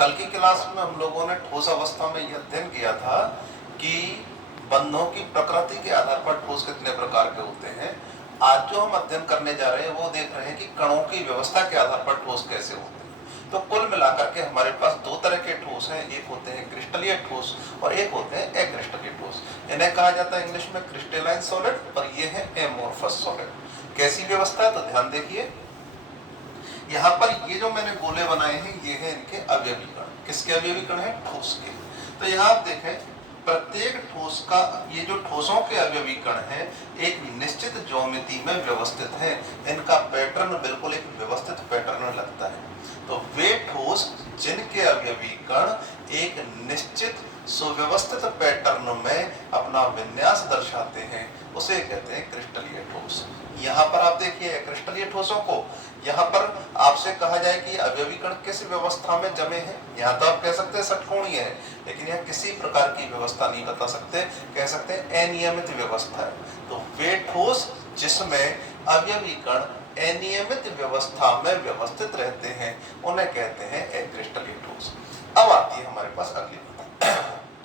कल की क्लास में हम लोगों ने ठोस अवस्था में यह अध्ययन किया था कि बंधों की प्रकृति के आधार पर ठोस कितने प्रकार के होते हैं। आज जो हम अध्ययन करने जा रहे हैं वो देख रहे हैं कि कणों की व्यवस्था के आधार पर ठोस कैसे होते हैं। तो कुल मिलाकर के हमारे पास दो तरह के ठोस हैं, एक होते हैं क्रिस्टलीय ठोस और एक होते हैं अक्रिस्टलीय ठोस। इन्हें कहा जाता है इंग्लिश में क्रिस्टलाइन सॉलिड और ये है एमोर्फस सॉलिड। कैसी व्यवस्था है तो ध्यान देखिए, यहाँ पर ये जो मैंने गोले बनाए हैं ये है इनके अवयवी कण। किसके अवयवी कण है? ठोस के। तो यहाँ आप देखें प्रत्येक ठोस का, ये जो ठोसों के अवयवी कण हैं एक निश्चित ज्योमेट्री में व्यवस्थित हैं। इनका पैटर्न बिल्कुल एक व्यवस्थित पैटर्न लगता है। तो वे ठोस जिनके अवयवी कण एक निश्चित सुव्यवस्थित पैटर्न में अपना विन्यास दर्शाते हैं उसे कहते हैं क्रिस्टलीय ठोस। यहाँ पर आप देखिए क्रिस्टलीय ठोसों को, यहाँ पर आपसे कहा जाए कि अवयवी कण किस व्यवस्था में जमे हैं, यहाँ तो आप कह सकते हैं षटकोणीय है, लेकिन यह किसी प्रकार की व्यवस्था नहीं बता सकते, कह सकते हैं अनियमित व्यवस्था है। तो वे ठोस जिसमें अवयवी कण अनियमित व्यवस्था में व्यवस्थित रहते हैं उन्हें कहते हैं अक्रिस्टलीय ठोस। अब आती है हमारे पास अगली,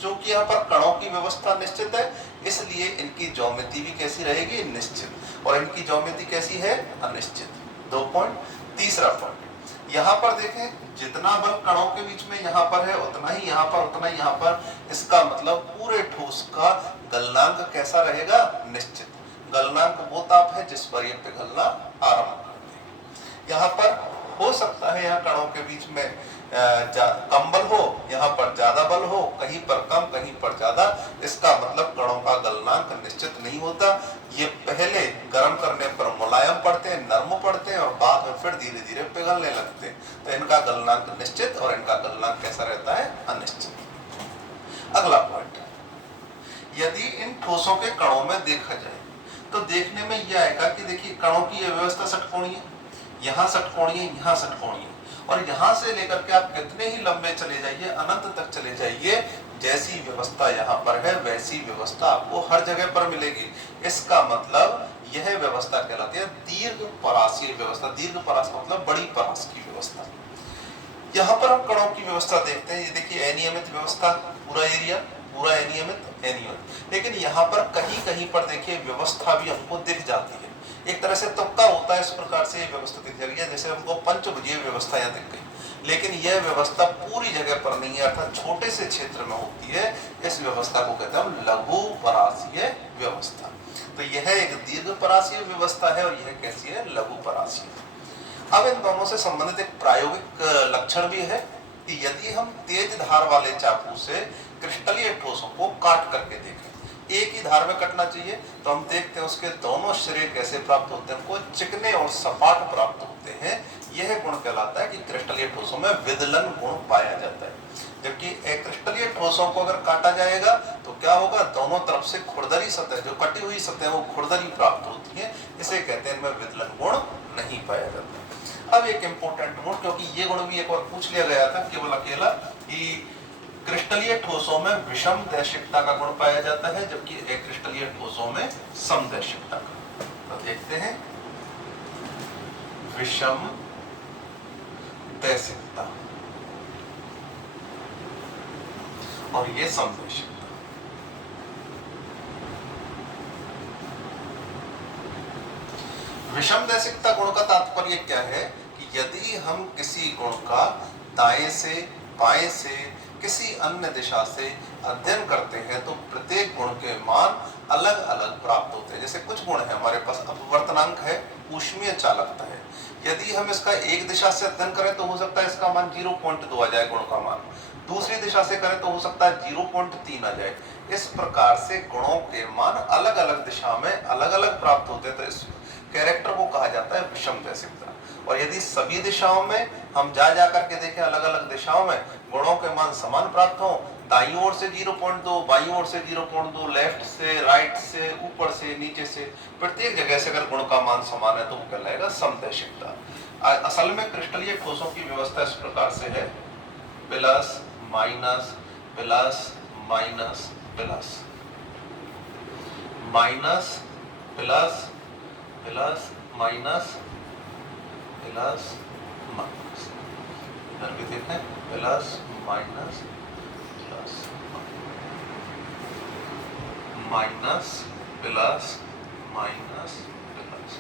चूंकि यहाँ पर कणों की व्यवस्था निश्चित है इसलिए इनकी ज्योमेट्री भी कैसी रहेगी? निश्चित। और इनकी ज्योमेट्री कैसी है? अनिश्चित। 2 पॉइंट। तीसरा पॉइंट, यहाँ पर देखें जितना बल कणों के बीच में यहाँ पर है उतना ही यहाँ पर, उतना ही यहाँ पर। इसका मतलब पूरे ठोस का गलनांक कैसा रहेगा? निश्चित। गलनांक वो ताप है जिस पर यह पिघलना आरंभ करते हैं। यहाँ पर हो सकता है यहाँ कणों के बीच में कम बल हो, यहाँ पर ज्यादा बल हो, कहीं पर कम कहीं पर ज्यादा। इसका मतलब कणों का गलनांक निश्चित नहीं होता। ये पहले गर्म करने पर मुलायम पड़ते हैं, नरम पड़ते हैं और बाद में फिर धीरे धीरे पिघलने लगते हैं। तो इनका गलनांक निश्चित और इनका गलनांक कैसा रहता है? अनिश्चित। अगला पॉइंट, यदि इन ठोसों के कणों में देखा जाए तो देखने में यह आएगा कि देखिए कणों की यह व्यवस्था षटकोणीय, यहाँ षटकोणीय, यहाँ षटकोणीय, और यहाँ से लेकर के आप कितने ही लंबे चले जाइए, अनंत तक चले जाइए, जैसी व्यवस्था यहाँ पर है वैसी व्यवस्था आपको हर जगह पर मिलेगी। इसका मतलब यह व्यवस्था कहलाती है दीर्घ परासीय व्यवस्था। दीर्घ परास मतलब बड़ी परास की व्यवस्था। यहाँ पर हम कणों की व्यवस्था देखते हैं, ये देखिए अनियमित व्यवस्था, पूरा एरिया पूरा अनियमित अनियमित। लेकिन यहाँ पर कहीं कहीं पर देखिए व्यवस्था भी हमको दिख जाती है, एक तरह से तुक्का होता है, इस प्रकार से व्यवस्था दिख जाएगी। जैसे हमको पंचभुजीय व्यवस्था यहाँ दिख गई, लेकिन यह व्यवस्था पूरी जगह पर नहीं है, अर्थात छोटे से क्षेत्र में होती है। इस व्यवस्था को कहते हैं लघु परासीय व्यवस्था। तो यह एक दीर्घ परासीय व्यवस्था है और यह कैसी है? लघु परासीय। अब इन दोनों से संबंधित एक प्रायोगिक लक्षण भी है कि यदि हम तेज धार वाले चाकू से क्रिस्टलीय ठोसों को काट करके देखें, एक ही धार में कटना चाहिए, तो हम देखते हैं उसके दोनों सिरे कैसे प्राप्त होते हैं, हमको चिकने और सपाट प्राप्त होते हैं। यह गुण कहलाता है कि क्रिस्टलीय ठोसों में विदलन गुण पाया जाता है। जबकि अक्रिस्टलीय ठोसों को अगर काटा जाएगा तो क्या होगा? दोनों तरफ से खुरदरी सतह, जो कटी हुई सतह वो खुरदरी प्राप्त होती है, इसे कहते हैं इनमें विदलन गुण नहीं पाया जाता। अब एक इंपॉर्टेंट गुण, क्योंकि ये गुण भी एक बार पूछ लिया गया था केवल अकेला, कि क्रिस्टलीय ठोसों में विषम दैशिकता का गुण पाया जाता है जबकि अक्रिस्टलीय ठोसों में समदैशिकता का। तो देखते हैं विषम दैशिकता और ये समदैशिकता। विषम दैशिकता गुण का तात्पर्य क्या है कि यदि हम किसी गुण का दाएं से बाएं से किसी अन्य दिशा से अध्ययन करते हैं तो प्रत्येक गुण के मान अलग अलग प्राप्त होते हैं। जैसे कुछ गुण है हमारे पास, अपवर्तनांक है, ऊष्मीय चालकता है। यदि हम इसका एक दिशा से अध्ययन करें तो हो सकता है इसका मान 0.2 आ जाए गुण का मान, दूसरी दिशा से करें तो हो सकता है 0.3 आ जाए। इस प्रकार से गुणों के मान अलग अलग दिशा में अलग अलग प्राप्त होते हैं। तो इस कैरेक्टर को कहा जाता है विषम दैशिकता। और यदि सभी दिशाओं में हम जा करके देखें, अलग अलग दिशाओं में गुणों के मान समान प्राप्त हो, दाईं ओर से 0.2, बाईं ओर से 0.2, लेफ्ट से, राइट से, ऊपर से, नीचे से, प्रत्येक जगह से अगर गुण का मान समान है तो वो कहलाएगा समदैशिकता। असल में क्रिस्टलीय ठोसों की व्यवस्था इस प्रकार से है, plus minus plus minus plus minus plus plus minus plus minus, करके देखें, plus minus plus minus plus minus plus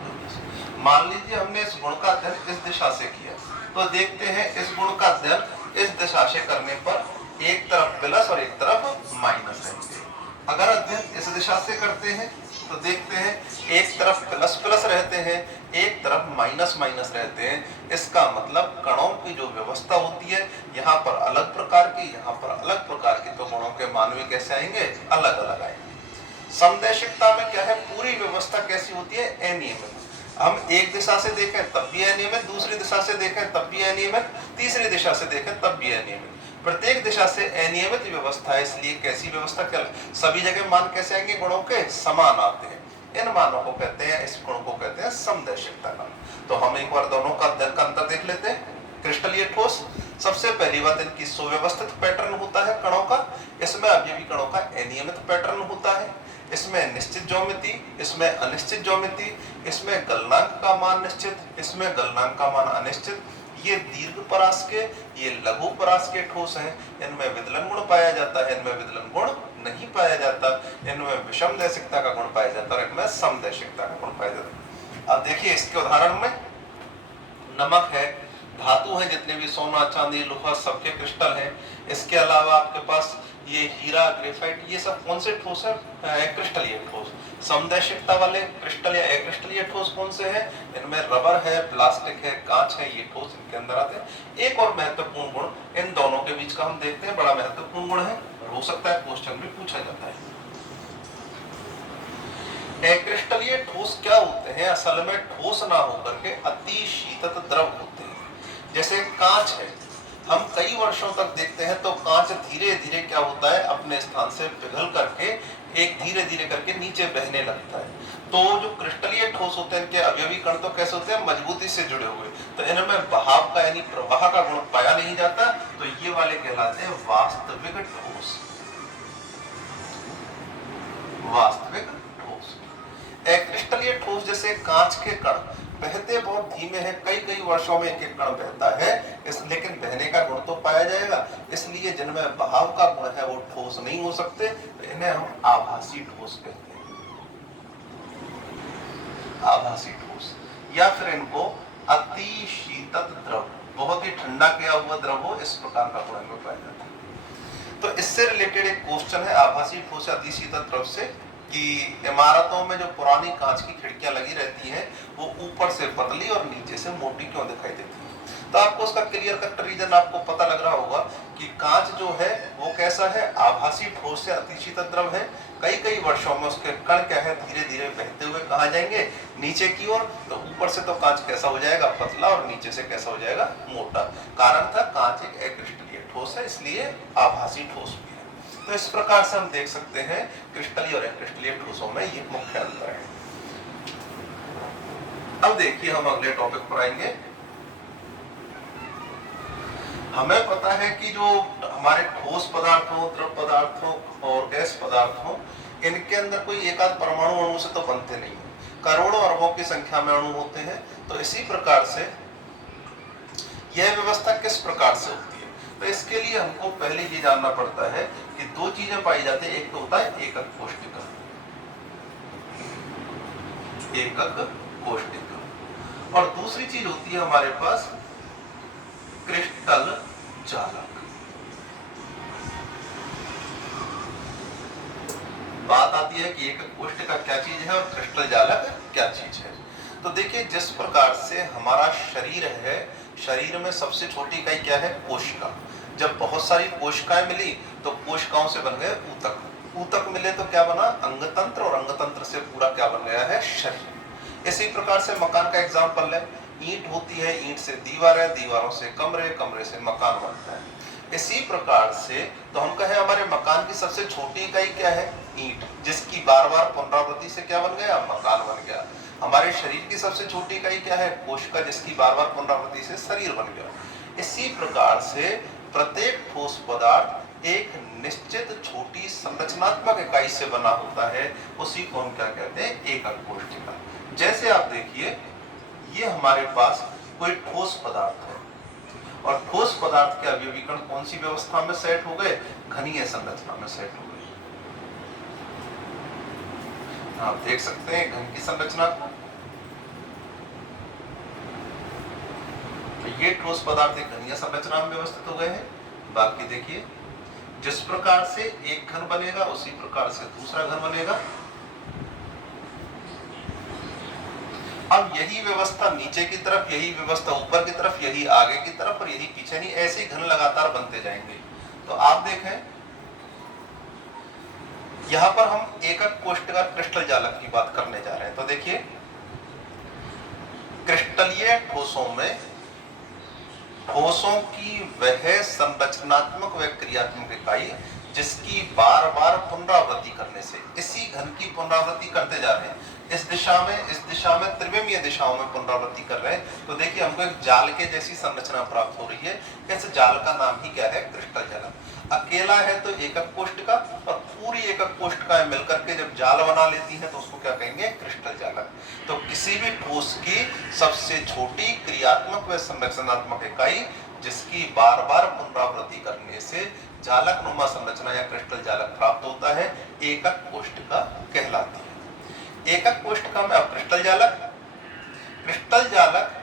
minus. मान लीजिए हमने इस गुण का अध्ययन इस दिशा से किया, तो देखते हैं इस गुण का अध्ययन इस दिशा से करने पर एक तरफ प्लस और एक तरफ माइनस रहेंगे। अगर अध्ययन इस दिशा से करते हैं तो देखते हैं एक तरफ प्लस प्लस रहते हैं, एक तरफ माइनस माइनस रहते हैं। इसका मतलब कणों की जो व्यवस्था होती है, यहाँ पर अलग प्रकार की, यहाँ पर अलग प्रकार की, तो गुणों के मान भी कैसे आएंगे, अलग अलग आएंगे। समदैशिकता में क्या है, पूरी व्यवस्था कैसी होती है, अनियमित। हम एक दिशा से देखें तब भी अनियमित, दूसरी दिशा से देखें तब भी अनियमित, तीसरी दिशा से देखें तब भी अनियमित। प्रत्येक दिशा से अनियमित व्यवस्था है, इसलिए कैसी व्यवस्था, क्या सभी जगह मान कैसे आएंगे, गुणों के समान आते हैं। इन मानों को कहते हैं, इस गुण को कहते हैं समदैशिकता का। तो हम एक बार दोनों का अध्ययन का अंतर देख लेते हैं। क्रिस्टलीय ठोस, सबसे पहली बात इनकी सुव्यवस्थित पैटर्न होता है कणों का। इसमें अवयवी कणों का अनियमित पैटर्न होता है। इसमें निश्चित ज्योमिति, इसमें अनिश्चित ज्योमिति, इसमें गलनांक का मान निश्चित, इसमें गलनांक का मान अनिश्चित। ये दीर्घ परास के, ये लघु परास के ठोस हैं। इनमें विदलन गुण पाया जाता है, इनमें विदलन गुण नहीं पाया जाता। इनमें विषम दैशिकता का गुण पाया जाता है, इनमें समदैशिकता का गुण पाया जाता है। अब देखिए इसके उदाहरण में नमक है, धातु है, जितने भी सोना चांदी लोहा सबके क्रिस्टल हैं। इसके अलावा आपके पास ये हीरा ग्रेफाइट, ये सब कौन से ठोस है, क्रिस्टलीय ठोस। समदैशिकता वाले क्रिस्टल या अक्रिस्टलीय ठोस कौन से हैं, इनमें रबर है, प्लास्टिक है, कांच है, ये ठोस इनके अंदर आते हैं। एक और महत्वपूर्ण गुण इन दोनों के बीच का हम देखते हैं, बड़ा महत्वपूर्ण गुण है, हो सकता है क्वेश्चन में पूछा जाता है। अक्रिस्टलीय ठोस क्या होते हैं, असल में ठोस ना होकर के अति शीतल द्रव होते हैं। जैसे कांच है, हम कई वर्षों तक देखते हैं तो कांच धीरे धीरे क्या होता है, अपने स्थान से पिघल करके एक धीरे धीरे करके नीचे बहने लगता है। तो जो क्रिस्टलीय ठोस होते हैं, इनके अवयवी कण तो कैसे होते हैं, मजबूती से जुड़े हुए, तो इनमें बहाव का यानी प्रवाह का गुण पाया नहीं जाता। तो ये वाले कहलाते हैं वास्तविक ठोस। वास्तविक ठोस। अक्रिस्टलीय ठोस जैसे कांच के कण बहते बहुत धीमे हैं, कई कई वर्षों में एक एक कण बहता है, लेकिन बहने का गुण तो पाया जाएगा। इसलिए जिनमें बहाव का गुण है वो ठोस नहीं हो सकते, तो इन्हें हम आभासी ठोस कहते हैं। आभासी ठोस, या फिर इनको अति शीतल द्रव, बहुत ही ठंडा किया हुआ द्रव हो, इस प्रकार का गुण इनमें पाया जाता है। तो इससे रिलेटेड एक क्वेश्चन है आभासी ठोस या अति शीतल द्रव से, कि इमारतों में जो पुरानी कांच की खिड़कियां लगी रहती हैं वो ऊपर से पतली और नीचे से मोटी क्यों दिखाई देती है। तो आपको उसका क्लियर कट रीजन आपको पता लग रहा होगा कि कांच जो है वो कैसा है, आभासी ठोस से अति शीतल द्रव है। कई कई वर्षों में उसके कण क्या है, धीरे धीरे बहते हुए कहाँ जाएंगे, नीचे की ओर। तो ऊपर से तो कांच कैसा हो जाएगा, पतला, और नीचे से कैसा हो जाएगा, मोटा। कारण था कांच एक अक्रिस्टलीय ठोस है, इसलिए आभासी ठोस भी है। तो इस प्रकार से हम देख सकते हैं क्रिस्टलीय और अक्रिस्टलीय ठोसों में ये मुख्य अंतर है। अब देखिए हम अगले टॉपिक पर आएंगे। हमें पता है कि जो हमारे ठोस पदार्थों, द्रव पदार्थों और गैस पदार्थों, इनके अंदर कोई एक आध परमाणु अणु से तो बनते नहीं है, करोड़ों अरबों की संख्या में अणु होते हैं। तो इसी प्रकार से यह व्यवस्था किस प्रकार से होती है, तो इसके लिए हमको पहले ये जानना पड़ता है कि दो चीजें पाई जाती है। एक तो होता है एकक कोष्टिका, एकक कोष्टिका, और दूसरी चीज होती है हमारे पास क्रिस्टल जालक। बात आती है कि एकक कोष्टिका क्या चीज है और क्रिस्टल जालक क्या चीज है। तो देखिए जिस प्रकार से हमारा शरीर है, शरीर में सबसे छोटी इकाई क्या है, कोशिका। जब बहुत सारी कोशिकाएं मिली तो कोशिकाओं से बन गए ऊतक, ऊतक मिले तो क्या बना, अंगतंत्र, और अंगतंत्र से पूरा क्या बन गया है, शरीर। इसी प्रकार से मकान का एग्जाम्पल है, ईंट होती है, ईंट से दीवार है, दीवारों से कमरे, कमरे से मकान बनता है। इसी प्रकार से तो हम कहें हमारे मकान की सबसे छोटी इकाई क्या है, ईंट, जिसकी बार बार पुनरावृत्ति से क्या बन गया, मकान बन गया। हमारे शरीर की सबसे छोटी इकाई क्या है, कोशिका, जिसकी बार बार पुनरावृत्ति से शरीर बन गया। इसी प्रकार से प्रत्येक ठोस पदार्थ एक निश्चित छोटी संरचनात्मक इकाई से बना होता है, उसी को हम क्या कहते हैं, एकक कोष्टिका। जैसे आप देखिए ये हमारे पास कोई ठोस पदार्थ है और ठोस पदार्थ के अवयवी कण कौन सी व्यवस्था में सेट हो गए? घनीय संरचना में सेट हो गए। आप देख सकते हैं घन की संरचना को। तो ये ठोस पदार्थ एक घनीय संरचना में व्यवस्थित हो गए हैं। बाकी देखिए, जिस प्रकार से एक घन बनेगा उसी प्रकार से दूसरा घन बनेगा। अब यही व्यवस्था नीचे की तरफ, यही व्यवस्था ऊपर की तरफ, यही आगे की तरफ और यही पीछे, नहीं ऐसे ही घन लगातार बनते जाएंगे। तो आप देखें, यहां पर हम एकक कोष्ठक क्रिस्टल जालक की बात करने जा रहे हैं। तो देखिए, क्रिस्टलीय ठोसों में ठोसों की वह संरचनात्मक व क्रियात्मक इकाई जिसकी बार बार पुनरावृत्ति करने से, इसी घन की पुनरावृत्ति करते जा रहे हैं, इस दिशा में त्रिविमीय दिशाओं में पुनरावृत्ति कर रहे हैं। तो देखिए, हमको एक जाल के जैसी संरचना प्राप्त हो रही है। इस जाल का नाम ही क्या है? क्रिस्टल जालक। अकेला है तो एकक कोष्ठिका, और पूरी एकक कोष्ठिकाएं मिलकर के जब जाल बना लेती हैं तो उसको क्या कहेंगे? क्रिस्टल जालक। तो किसी भी ठोस की सबसे छोटी क्रियात्मक व संरचनात्मक इकाई जिसकी बार बार पुनरावृत्ति करने से जालक नुमा संरचना या क्रिस्टल जालक प्राप्त होता है, एकक कोष्ठिका कहलाती है। एकक कोष्ठिका में अब क्रिस्टल जालक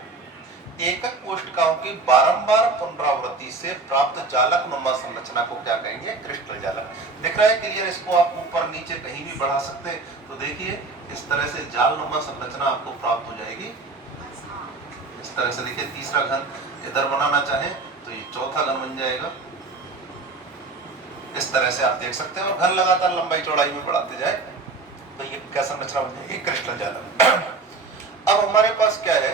एकक कोष्ठिकाओं की बारंबार पुनरावृत्ति से प्राप्त जालक नुमा संरचना को क्या कहेंगे? क्रिस्टल जालक। दिख रहा है क्लियर? इसको आप ऊपर नीचे कहीं भी बढ़ा सकते हैं। तो देखिए, इस तरह से जाल नुमा संरचना आपको प्राप्त हो जाएगी। इस तरह से देखिए, तीसरा घन इधर बनाना चाहे तो ये चौथा घन बन जाएगा। इस तरह से आप देख सकते हैं, और घन लगातार लंबाई चौड़ाई में बढ़ाते जाए तो ये क्या संरचना बन जाएगी? क्रिस्टल जालक। अब हमारे पास क्या है?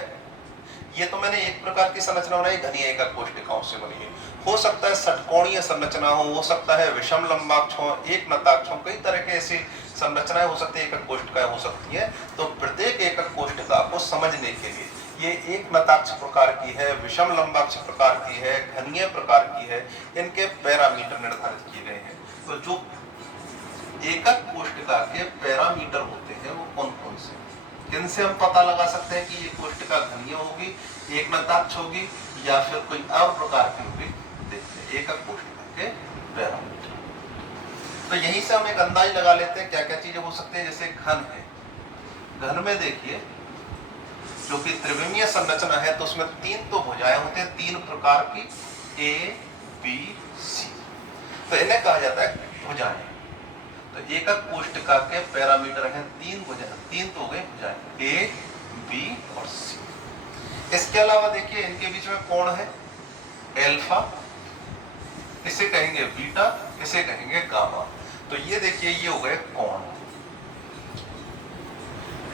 ये तो मैंने एक प्रकार की संरचना बनाई, घनीय एकक कोष्ठिकाओं से बनी है। हो सकता है षटकोणीय संरचना हो सकता है विषम लंबाक्ष हो, एक नताक्ष हो, कई तरह के ऐसी संरचनाएं हो सकती है, एकक कोष्ठिकाएं हो सकती है। तो प्रत्येक एकक कोष्ठिका को समझने के लिए, ये एक नताक्ष प्रकार की है, विषम लंबाक्ष प्रकार की है, घनीय प्रकार की है, इनके पैरामीटर निर्धारित किए गए हैं। तो जो एकक कोष्ठिका के पैरामीटर होते हैं वो कौन कौन से, किनसे हम पता लगा सकते हैं कि ये कोष्ठिका घनीय होगी, एक नताक्ष होगी या फिर कोई और प्रकार की होगी? देखते हैं एकक कोष्ठिका के पैरामीटर। तो यहीं से हम एक अंदाज लगा लेते हैं क्या क्या चीजें हो सकती है। जैसे घन है, घन में देखिए जो कि त्रिविमीय संरचना है तो उसमें तीन तो भुजाएं होते हैं, तीन प्रकार की, ए बी सी। तो इन्हें कहा जाता है भुजाएं। तो एकक कोष्ठिका के पैरामीटर हैं तीन भुजाएं, तीन तो हो गए भुजाएं, ए बी और सी। इसके अलावा देखिए, इनके बीच में कोण है एल्फा, इसे कहेंगे बीटा, इसे कहेंगे गामा। तो ये देखिए, ये हो गए कोण,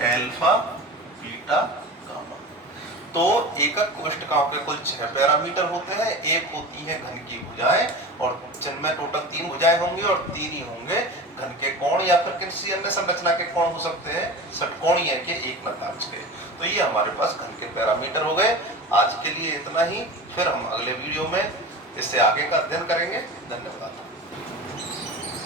एल्फा बीटा गामा। तो एकक कोष्ठिकाओं के कुल 6 पैरामीटर होते हैं। एक होती है घन की भुजाएं, और जिनमें टोटल 3 भुजाएं होंगी और 3 ही होंगे घन के कोण, या फिर किसी अन्य संरचना के कोण हो सकते हैं षटकोणीय के, एक नताक्ष के। तो ये हमारे पास घन के पैरामीटर हो गए। आज के लिए इतना ही, फिर हम अगले वीडियो में इससे आगे का अध्ययन करेंगे। धन्यवाद।